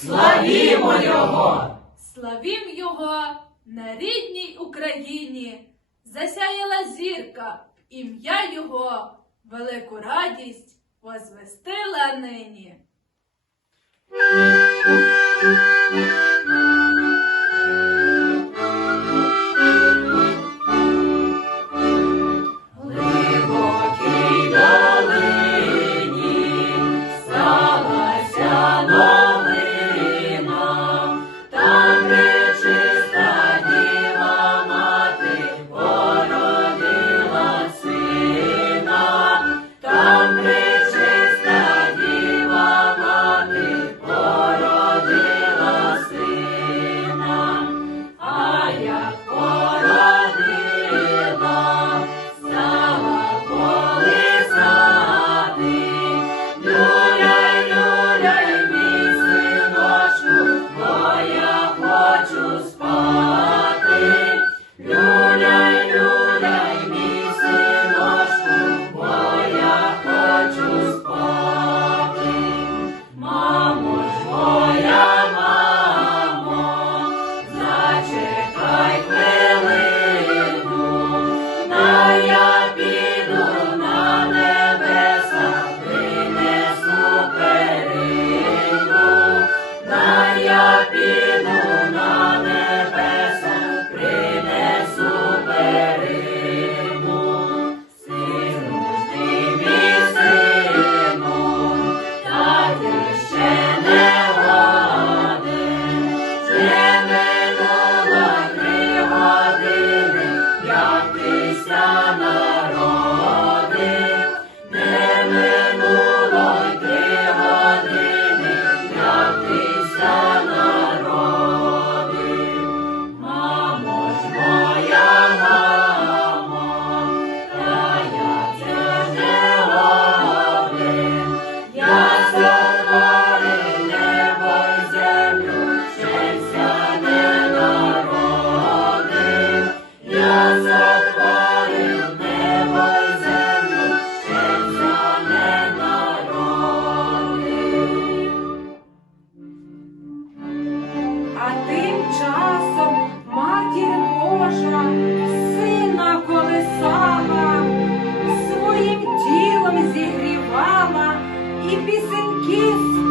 Славімо Його! Славім Його на рідній Україні, засяяла зірка в ім'я Його, велику радість возвестила нині. quis